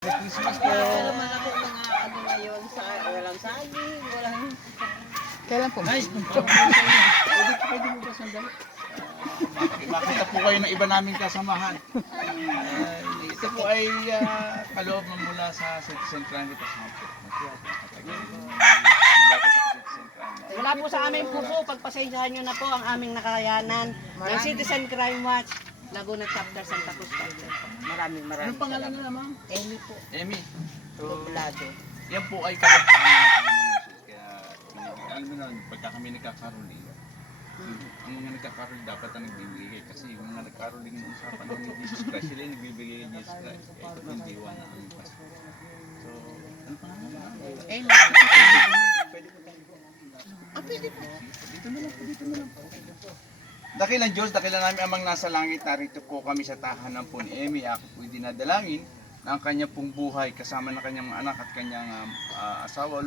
Christmas po. Wala naman ako mga ano ngayon sa walang saging, walang Kailan po? Nice. Pwede mo ba sandali? Makita po kayo ng iba naming kasamahan. Ito po ay kaloob mula sa Citizen Crime Department. wala po sa amin po pagpasensyahan nyo na po ang aming nakayanan ng Citizen Crime Watch Laguna Chapter Santa Cruz. Maraming Anong pangalan na naman? Amy po. Emmy. So, Doblado. yan po ay kaloob sa amin ng Panginoon Jesus. Kaya, alam mo na, pagka kami nagkakaroling, ang mga nagkakaroling dapat ang nagbibigay. Kasi yung mga nagkaroling ng usapan ng Jesus Christ, sila yung nagbibigay ng Jesus Christ. Kaya ito yung diwa na aming Pasko. So, ano pangalan? Amy. Dito na lang po, dito na lang po. Dakilang Diyos, dakilang namin amang nasa langit, narito po kami sa tahanan po ni Emmy. Ako po'y dinadalangin na ang kanya pong buhay kasama ng kanyang mga anak at kanyang asawa.